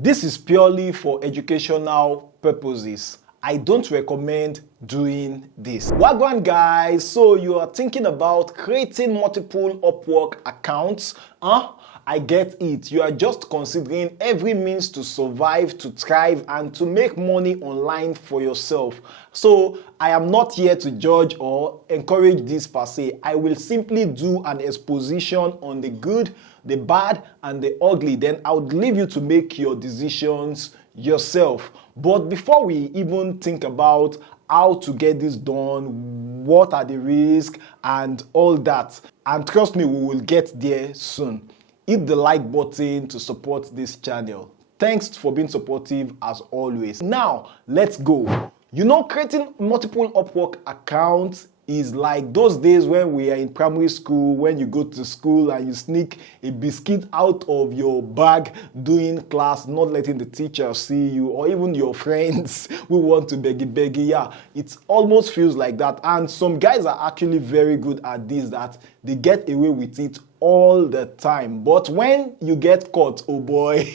This is purely for educational purposes. I don't recommend doing this. Wagwan guys, so you are thinking about creating multiple Upwork accounts? I get it. You are just considering every means to survive, to thrive, and to make money online for yourself. So I am not here to judge or encourage this per se. I will simply do an exposition on the good, the bad, and the ugly. Then I would leave you to make your decisions yourself. But before we even think about how to get this done, what are the risks, and all that, and trust me, we will get there soon. Hit the like button to support this channel. Thanks for being supportive as always. Now, let's go. You know, creating multiple Upwork accounts is like those days when we are in primary school, when you go to school and you sneak a biscuit out of your bag during class, not letting the teacher see you, or even your friends who want to beg. Yeah, it almost feels like that. And some guys are actually very good at this, that they get away with it all the time. But when you get caught, oh boy,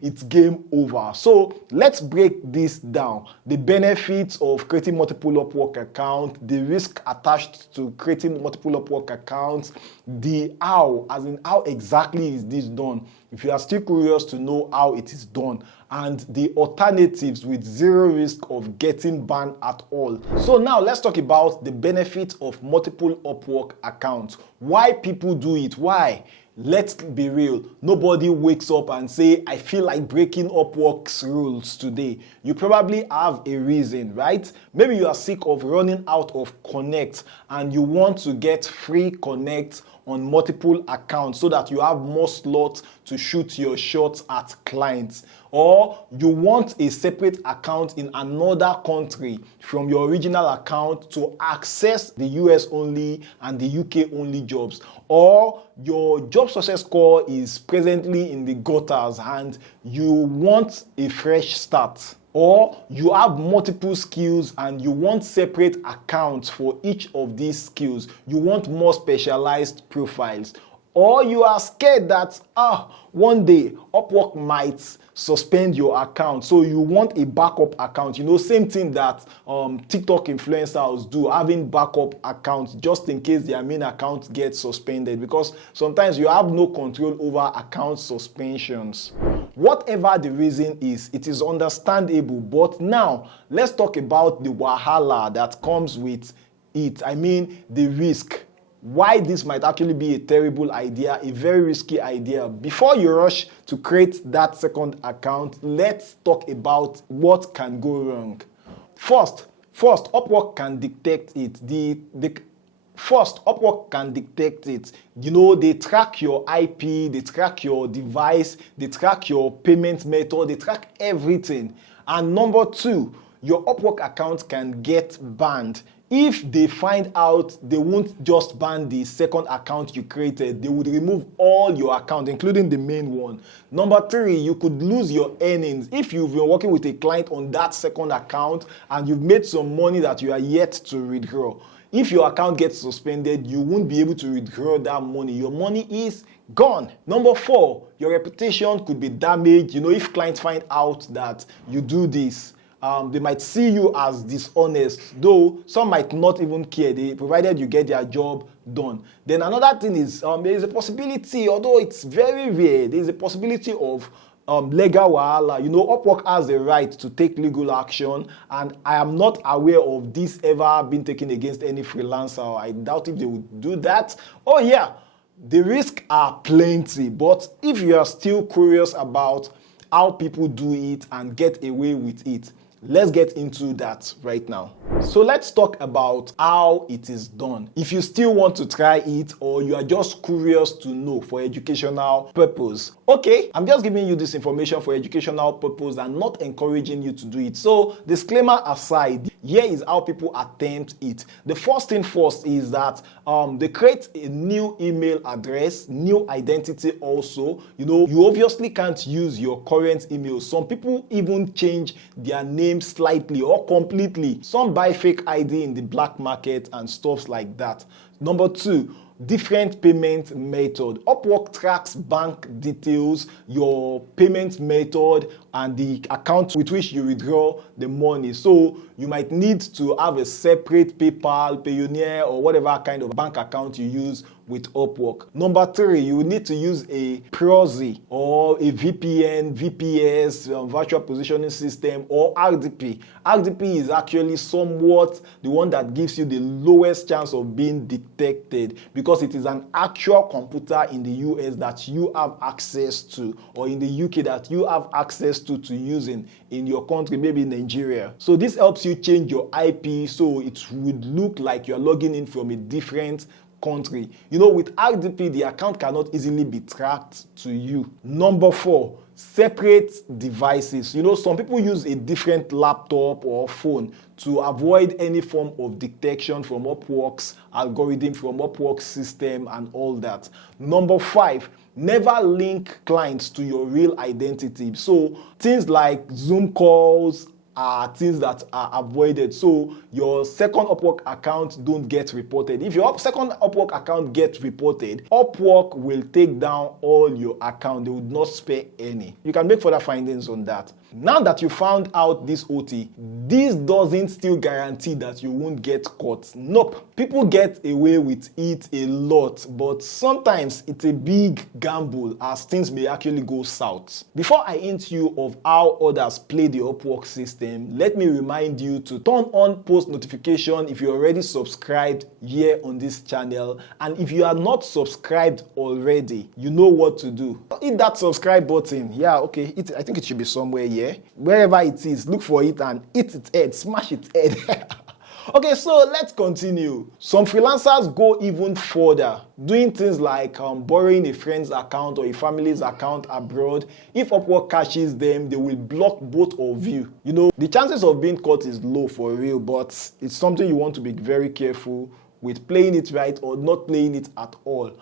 it's game over. So let's break this down. The benefits of creating multiple Upwork accounts, the risk attached to creating multiple Upwork accounts, the how, as in how exactly is this done, if you are still curious to know how it is done, and the alternatives with zero risk of getting banned at all. So now let's talk about the benefits of multiple Upwork accounts. Why people do it? Why? Let's be real. Nobody wakes up and say, I feel like breaking Upwork's rules today. You probably have a reason, right? Maybe you are sick of running out of connect and you want to get free connect on multiple accounts so that you have more slots to shoot your shots at clients. Or you want a separate account in another country from your original account to access the US only and the UK only jobs. Or your job success score is presently in the gutters and you want a fresh start. Or you have multiple skills and you want separate accounts for each of these skills. You want more specialized profiles. Or you are scared that one day Upwork might suspend your account, so you want a backup account. You know, same thing that TikTok influencers do, having backup accounts just in case their main account gets suspended, because sometimes you have no control over account suspensions. Whatever the reason is, it is understandable. But now let's talk about the wahala that comes with it. I mean, the risk. Why this might actually be a terrible idea, a very risky idea. Before you rush to create that second account, let's talk about what can go wrong. First, Upwork can detect it. Upwork can detect it. You know, they track your IP, they track your device, they track your payment method, they track everything. And number two, your Upwork account can get banned. If they find out, they won't just ban the second account you created, they would remove all your accounts, including the main one. Number three, you could lose your earnings. If you've been working with a client on that second account and you've made some money that you are yet to withdraw, if your account gets suspended, you won't be able to withdraw that money. Your money is gone. Number four, your reputation could be damaged. You know, if clients find out that you do this, they might see you as dishonest, though some might not even care, provided you get their job done. Then another thing is there is a possibility, although it's very rare, there is a possibility of legal wahala. You know, Upwork has the right to take legal action, and I am not aware of this ever being taken against any freelancer. I doubt if they would do that. Oh yeah, the risks are plenty, but if you are still curious about how people do it and get away with it, let's get into that right now. So let's talk about how it is done. If you still want to try it, or you are just curious to know for educational purpose, okay, I'm just giving you this information for educational purpose and not encouraging you to do it. So disclaimer aside, here is how people attempt it. The first thing first is that they create a new email address, new identity also. You know, you obviously can't use your current email. Some people even change their name slightly or completely. Some buy fake ID in the black market and stuff like that. Number two, different payment method. Upwork tracks bank details, your payment method, and the account with which you withdraw the money. So you might need to have a separate PayPal, Payoneer, or whatever kind of bank account you use with Upwork. Number 3, you need to use a proxy or a VPN, VPS, virtual positioning system, or RDP. RDP is actually somewhat the one that gives you the lowest chance of being detected because it is an actual computer in the US that you have access to, or in the UK that you have access to using in your country, maybe Nigeria. So this helps you change your IP so it would look like you're logging in from a different country. You know, with RDP, the account cannot easily be tracked to you. Number 4, separate devices. You know, some people use a different laptop or phone to avoid any form of detection from Upwork's algorithm, from Upwork's system, and all that. Number 5, never link clients to your real identity. So things like Zoom calls are things that are avoided, so your second Upwork account don't get reported. If your second Upwork account gets reported, Upwork will take down all your account. They would not spare any. You can make further findings on that. Now that you found out this OT, this doesn't still guarantee that you won't get caught. Nope. People get away with it a lot, but sometimes it's a big gamble as things may actually go south. Before I hint you of how others play the Upwork system, let me remind you to turn on post notification if you're already subscribed here on this channel. And if you are not subscribed already, you know what to do. Hit that subscribe button. Yeah, okay. I think it should be somewhere here. Wherever it is, look for it and hit its head, smash its head. Okay, so let's continue. Some freelancers go even further, doing things like borrowing a friend's account or a family's account abroad. If Upwork catches them, they will block both of you. You know, the chances of being caught is low for real, but it's something you want to be very careful with, playing it right or not playing it at all.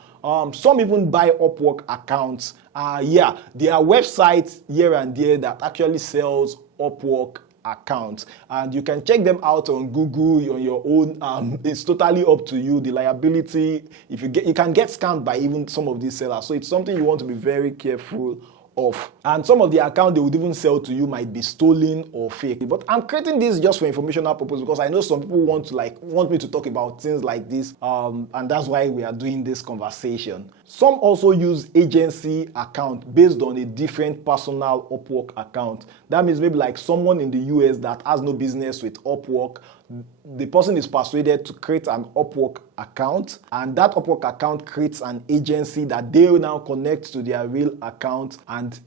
Some even buy Upwork accounts. Yeah, there are websites here and there that actually sells Upwork accounts, and you can check them out on Google on your own. It's totally up to you. The liability, if you can get scammed by even some of these sellers, so it's something you want to be very careful of. And some of the account they would even sell to you might be stolen or fake. But I'm creating this just for informational purpose because I know some people want me to talk about things like this, and that's why we are doing this conversation. Some also use agency account based on a different personal Upwork account. That means maybe like someone in the US that has no business with Upwork, the person is persuaded to create an Upwork account, and that Upwork account creates an agency that they will now connect to their real account, and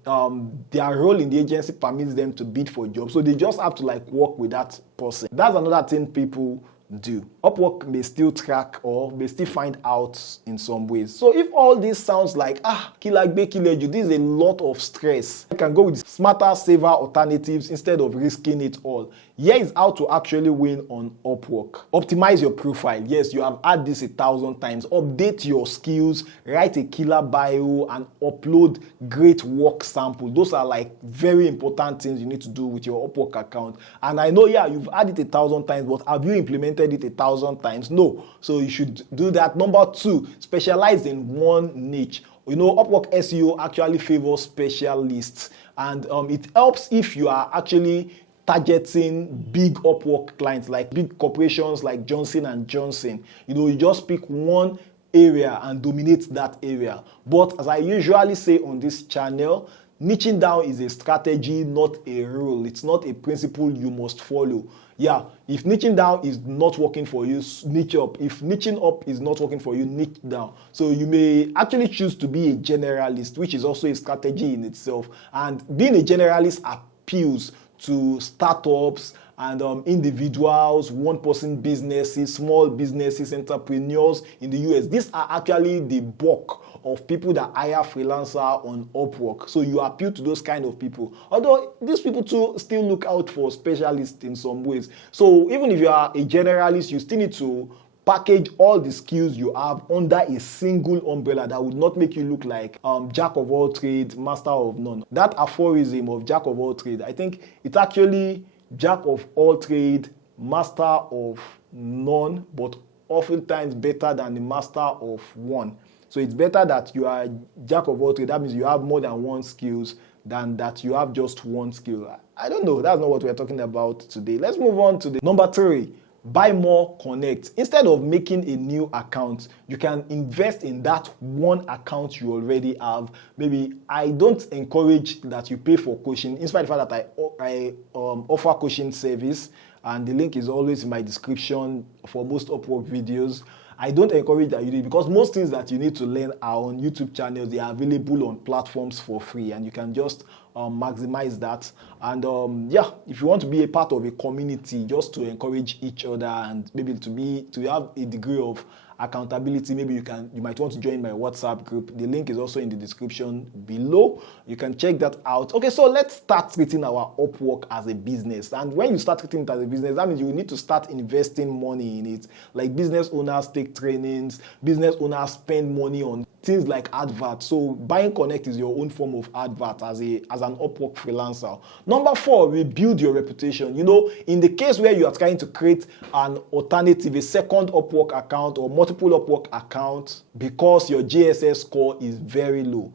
their role in the agency permits them to bid for jobs. So they just have to like work with that person. That's another thing people do. Upwork may still track or may still find out in some ways. So if all this sounds like kilagbe, this is a lot of stress, you can go with smarter, safer alternatives instead of risking it all. Here is how to actually win on Upwork. Optimize your profile. Yes, you have had this 1,000 times. Update your skills, write a killer bio, and upload great work samples. Those are like very important things you need to do with your Upwork account. And I know, yeah, you've had it 1,000 times, but have you implemented it 1,000 times? No. So you should do that. Number 2, specialize in one niche. You know, Upwork SEO actually favors specialists, and it helps if you are actually targeting big Upwork clients, like big corporations like Johnson & Johnson. You know, you just pick one area and dominate that area. But as I usually say on this channel, niching down is a strategy, not a rule. It's not a principle you must follow. Yeah, if niching down is not working for you, niche up. If niching up is not working for you, niche down. So you may actually choose to be a generalist, which is also a strategy in itself. And being a generalist appeals to startups and individuals, one-person businesses, small businesses, entrepreneurs in the US. These are actually the bulk of people that hire freelancer on Upwork. So you appeal to those kind of people. Although these people too still look out for specialists in some ways. So even if you are a generalist, you still need to package all the skills you have under a single umbrella that would not make you look like jack of all trades, master of none. That aphorism of jack of all trades, I think it's actually jack of all trade, master of none, but oftentimes better than the master of one. So it's better that you are jack of all trades. That means you have more than one skills than that you have just one skill. I don't know. That's not what we're talking about today. Let's move on to the number 3. Buy more, connect. Instead of making a new account, you can invest in that one account you already have. Maybe I don't encourage that you pay for coaching, in spite of the fact that I offer coaching service, and the link is always in my description for most Upwork videos. I don't encourage that you do it because most things that you need to learn are on YouTube channels. They are available on platforms for free, and you can just maximize that. And yeah, if you want to be a part of a community, just to encourage each other and maybe to have a degree of accountability, maybe you might want to join my WhatsApp group. The link is also in the description below. You can check that out. Okay, so let's start treating our Upwork as a business. And when you start treating it as a business, that means you need to start investing money in it. Like business owners take trainings, business owners spend money on things like adverts. So buying connect is your own form of advert as an Upwork freelancer. Number 4, rebuild your reputation. You know, in the case where you are trying to create an alternative, a second Upwork account or multiple Upwork accounts, because your JSS score is very low,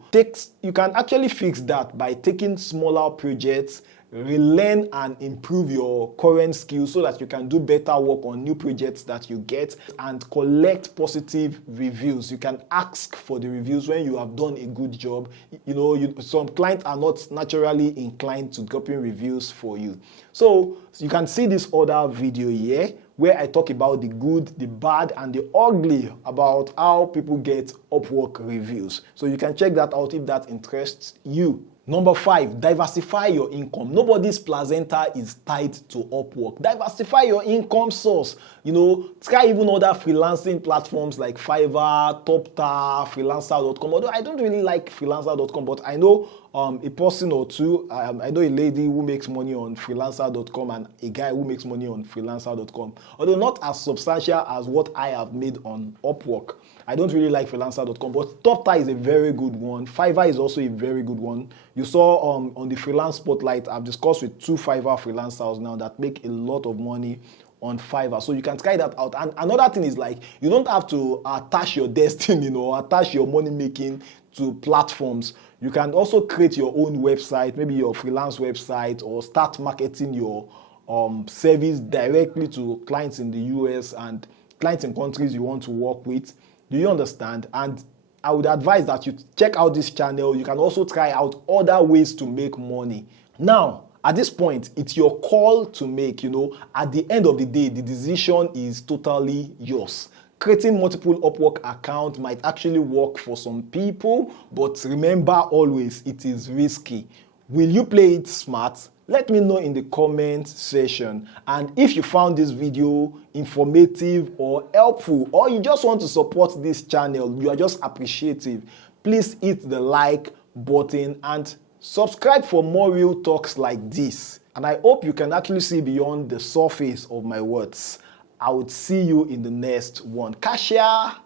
you can actually fix that by taking smaller projects, relearn and improve your current skills so that you can do better work on new projects that you get, and collect positive reviews. You can ask for the reviews when you have done a good job. You know, some clients are not naturally inclined to dropping reviews for you. So you can see this other video here where I talk about the good, the bad, and the ugly about how people get Upwork reviews. So you can check that out if that interests you. Number 5, diversify your income. Nobody's placenta is tied to Upwork. Diversify your income source. You know, try even other freelancing platforms like Fiverr, TopTar, Freelancer.com. Although I don't really like Freelancer.com, but I know a person or two. I know a lady who makes money on Freelancer.com and a guy who makes money on Freelancer.com. Although not as substantial as what I have made on Upwork. I don't really like Freelancer.com, but TopTar is a very good one. Fiverr is also a very good one. You saw on the Freelance Spotlight, I've discussed with 2 Fiverr freelancers now that make a lot of money on Fiverr. So you can try that out. And another thing is, like, you don't have to attach your destiny, attach your money making to platforms. You can also create your own website, maybe your freelance website, or start marketing your service directly to clients in the US and clients in countries you want to work with. Do you understand? And I would advise that you check out this channel. You can also try out other ways to make money. Now, at this point, it's your call to make. At the end of the day, the decision is totally yours. Creating multiple Upwork accounts might actually work for some people, but remember always, it is risky. Will you play it smart? Let me know in the comment section. And if you found this video informative or helpful, or you just want to support this channel, you are just appreciative, please hit the like button and subscribe for more real talks like this. And I hope you can actually see beyond the surface of my words. I would see you in the next one. Kasia!